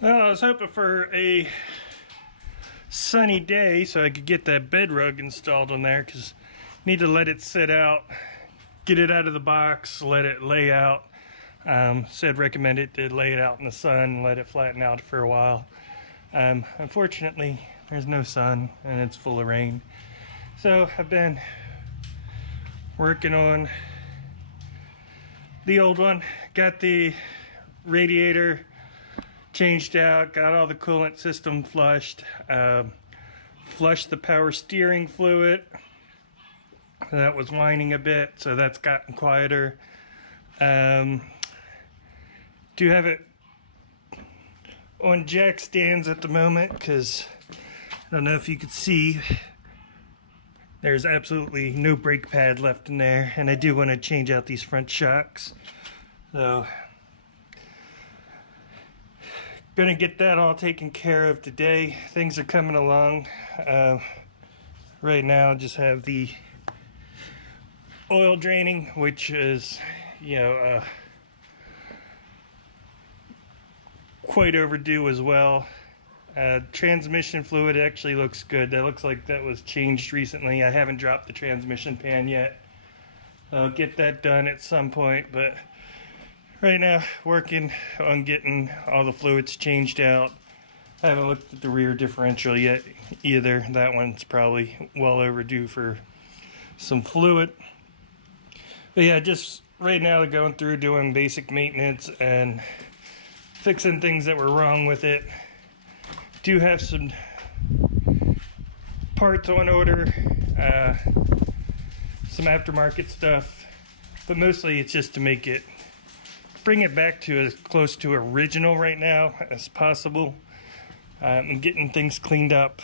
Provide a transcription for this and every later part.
Well, I was hoping for a sunny day so I could get that bed rug installed on there, because I need to let it sit out, get it out of the box, let it lay out. Said recommended to lay it out in the sun, let it flatten out for a while. Unfortunately, there's no sun and it's full of rain. So I've been working on the old one, got the radiator changed out, got all the coolant system flushed, flushed the power steering fluid. That was whining a bit, so that's gotten quieter. Do have it on jack stands at the moment because I don't know if you could see, there's absolutely no brake pad left in there, and I do want to change out these front shocks. So gonna get that all taken care of today. Things are coming along. Right now I just have the oil draining, which is, you know, quite overdue as well. Transmission fluid actually looks good. That looks like that was changed recently. I haven't dropped the transmission pan yet. I'll get that done at some point, but right now working on getting all the fluids changed out. I haven't looked at the rear differential yet either. That one's probably well overdue for some fluid. But yeah, just right now going through doing basic maintenance and fixing things that were wrong with it. Do have some parts on order, some aftermarket stuff, but mostly it's just to make it, bring it back to as close to original right now as possible, and getting things cleaned up.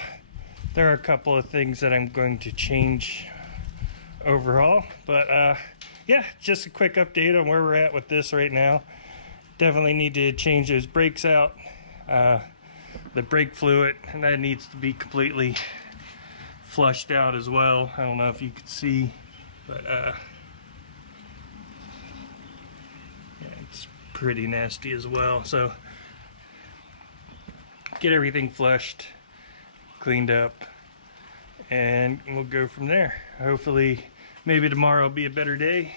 There are a couple of things that I'm going to change overall, but yeah, just a quick update on where we're at with this right now. Definitely need to change those brakes out, the brake fluid, and that needs to be completely flushed out as well. I don't know if you could see, but yeah, it's pretty nasty as well. So get everything flushed, cleaned up, and we'll go from there. Hopefully maybe tomorrow will be a better day,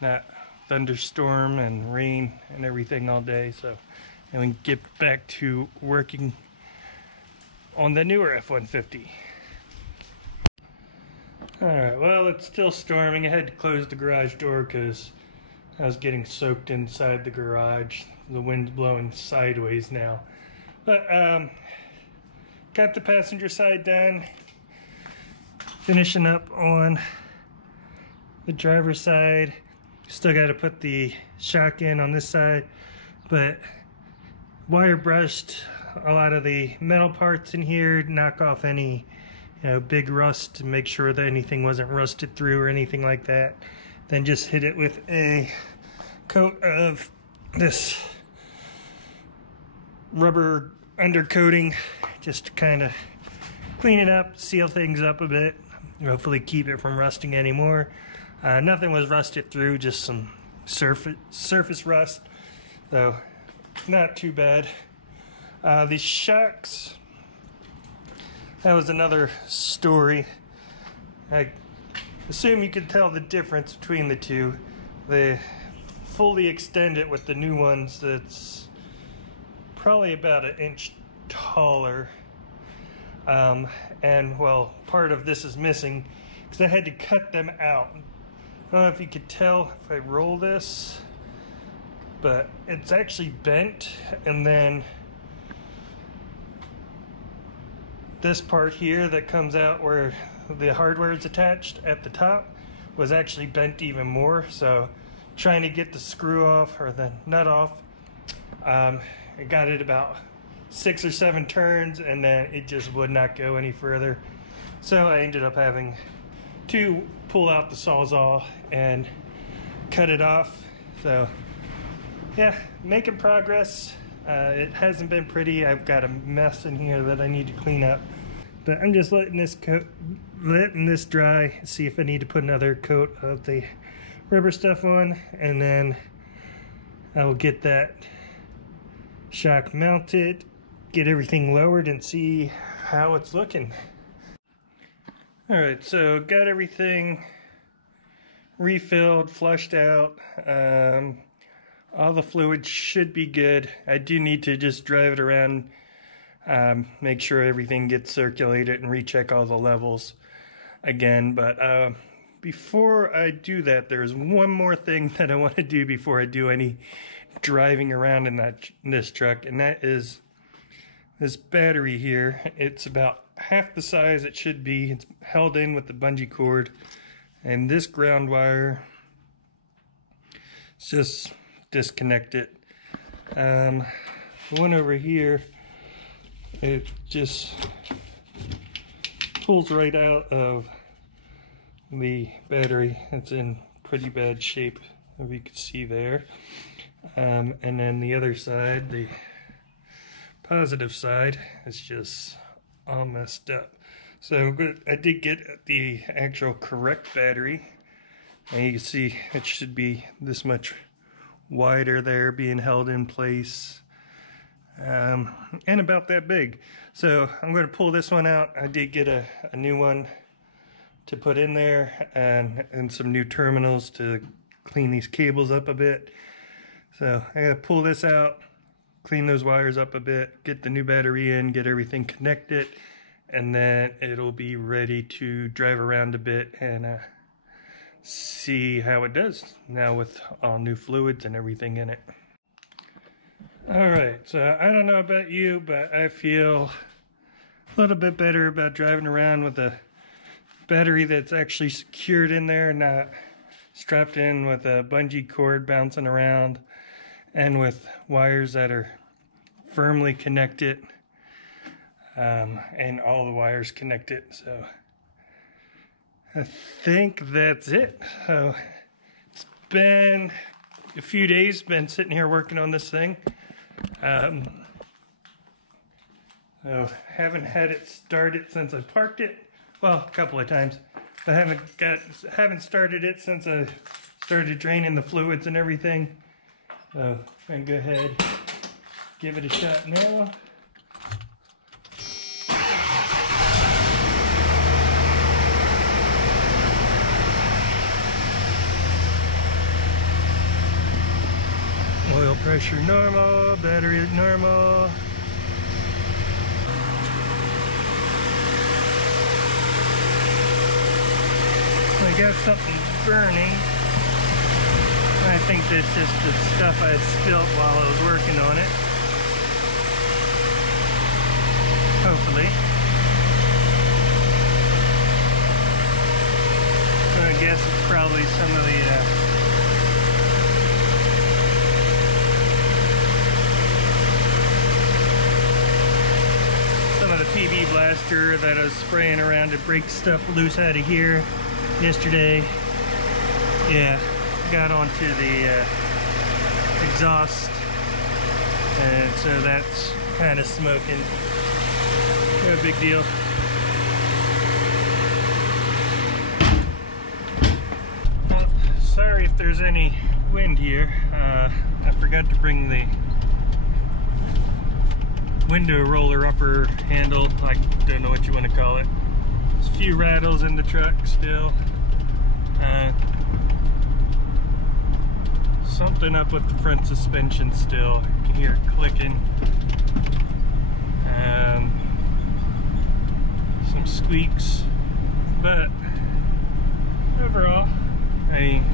not thunderstorm and rain and everything all day, so and we can get back to working on the newer F150. Alright, well, it's still storming. I had to close the garage door because I was getting soaked inside the garage. The wind's blowing sideways now. But got the passenger side done. Finishing up on the driver's side. Still got to put the shock in on this side, but wire brushed a lot of the metal parts in here, knock off any, you know, big rust to make sure that anything wasn't rusted through or anything like that. Then just hit it with a coat of this rubber undercoating just to kind of clean it up, seal things up a bit, hopefully keep it from rusting anymore. Nothing was rusted through, just some surface rust, so not too bad. The shocks, that was another story. I assume you can tell the difference between the two. They fully extended with the new ones, that's probably about an inch taller. And well, part of this is missing because I had to cut them out. I don't know if you could tell if I roll this, but it's actually bent, and then this part here that comes out where the hardware is attached at the top was actually bent even more. So trying to get the screw off, or the nut off, I got it about 6 or 7 turns, and then it just would not go any further. So I ended up having to pull out the Sawzall and cut it off. So yeah, making progress. It hasn't been pretty. I've got a mess in here that I need to clean up, but I'm just letting this dry, see if I need to put another coat of the rubber stuff on, and then I will get that shock mount it, get everything lowered, and see how it's looking. Alright, so got everything refilled, flushed out. All the fluid should be good. I do need to just drive it around, make sure everything gets circulated and recheck all the levels again. But before I do that, there's one more thing that I want to do before I do any driving around in this truck, and that is this battery here. It's about half the size it should be. It's held in with the bungee cord, and this ground wire is just disconnected. The one over here, it just pulls right out of the battery. It's in pretty bad shape, if you can see there. And then the other side, the positive side, is just all messed up. So I did get the actual correct battery, and you can see it should be this much wider there, being held in place, and about that big. So I'm going to pull this one out. I did get a new one to put in there, and some new terminals to clean these cables up a bit. So I gotta pull this out, clean those wires up a bit, get the new battery in, get everything connected, and then it'll be ready to drive around a bit and see how it does now with all new fluids and everything in it. Alright, so I don't know about you, but I feel a little bit better about driving around with a battery that's actually secured in there, not strapped in with a bungee cord bouncing around, and with wires that are firmly connected, and all the wires connected. So I think that's it. So it's been a few days, been sitting here working on this thing. So haven't had it started since I parked it. Well, a couple of times. I haven't started it since I started draining the fluids and everything. So I'm gonna go ahead, give it a shot now. Oil pressure normal, battery normal. I got something burning. I think that's just the stuff I spilled while I was working on it. Hopefully. So I guess it's probably some of the PB blaster that I was spraying around to break stuff loose out of here yesterday. Yeah, got onto the exhaust, and so that's kind of smoking. No big deal. Well, sorry if there's any wind here. I forgot to bring the window roller upper handle. I don't know what you want to call it. There's a few rattles in the truck still. Something up with the front suspension still. You can hear it clicking. Some squeaks, but overall, I mean,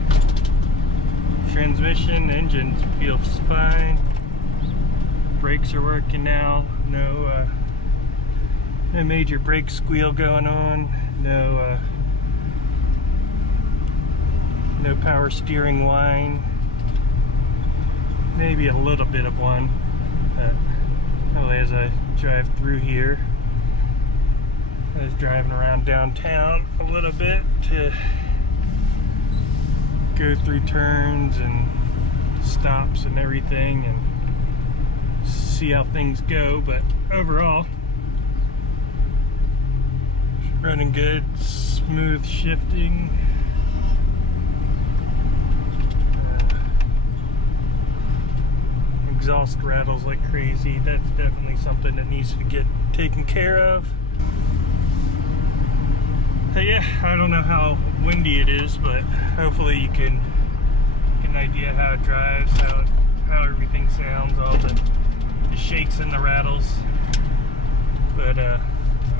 transmission, engine feels fine. Brakes are working now. No major brake squeal going on. No power steering whine. Maybe a little bit of one, but probably as I drive through here. I was driving around downtown a little bit to go through turns and stops and everything and see how things go, but overall running good, smooth shifting. exhaust rattles like crazy. That's definitely something that needs to get taken care of. But yeah, I don't know how windy it is, but hopefully you can get an idea how it drives, how everything sounds, all the shakes and the rattles. But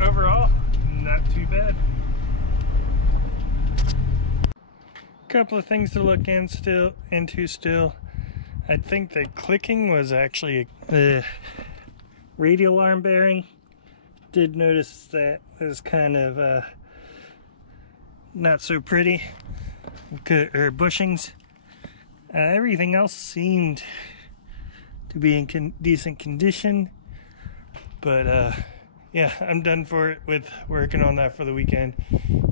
overall, not too bad. Couple of things to look into still. I think the clicking was actually the radial arm bearing. Did notice that was kind of not so pretty, or bushings. Everything else seemed to be in decent condition, but yeah, I'm done for it with working on that for the weekend.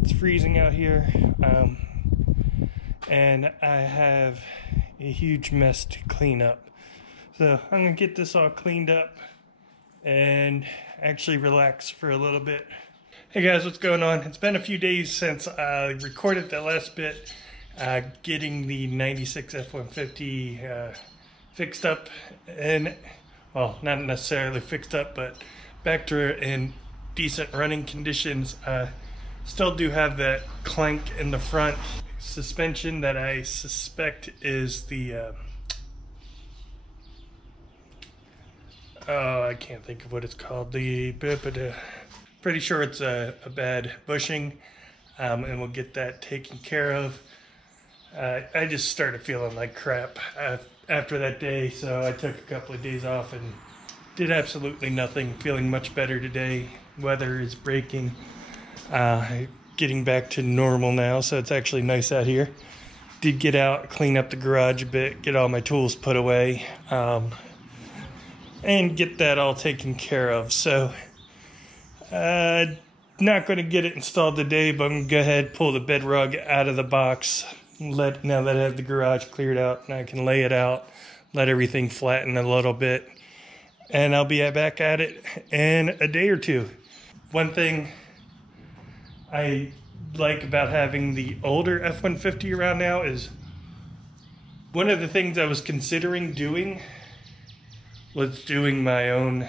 It's freezing out here, and I have a huge mess to clean up. So I'm gonna get this all cleaned up and actually relax for a little bit. Hey guys, what's going on? It's been a few days since I recorded that last bit, getting the 96 F150 fixed up, and well, not necessarily fixed up, but back to in decent running conditions. Still do have that clank in the front suspension that I suspect is the I can't think of what it's called. Pretty sure it's a bad bushing, and we'll get that taken care of. I just started feeling like crap after that day, so I took a couple of days off and did absolutely nothing. Feeling much better today. Weather is breaking, getting back to normal now, so it's actually nice out here. Did get out, clean up the garage a bit, get all my tools put away, and get that all taken care of. So not going to get it installed today, but I'm going to go ahead, pull the bed rug out of the box. Now that I have the garage cleared out, and I can lay it out, let everything flatten a little bit, and I'll be back at it in a day or two. One thing I like about having the older F-150 around now is, one of the things I was considering doing was doing my own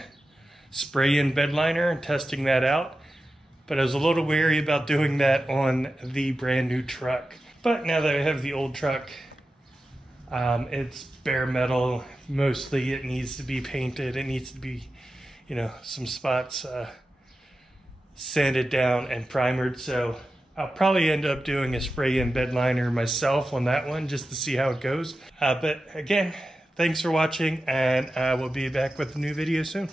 spray-in bed liner and testing that out, but I was a little wary about doing that on the brand new truck. But now that I have the old truck, it's bare metal. Mostly it needs to be painted. It needs to be, you know, some spots sanded down and primered. So I'll probably end up doing a spray-in bed liner myself on that one just to see how it goes. But again, thanks for watching, and I will be back with a new video soon.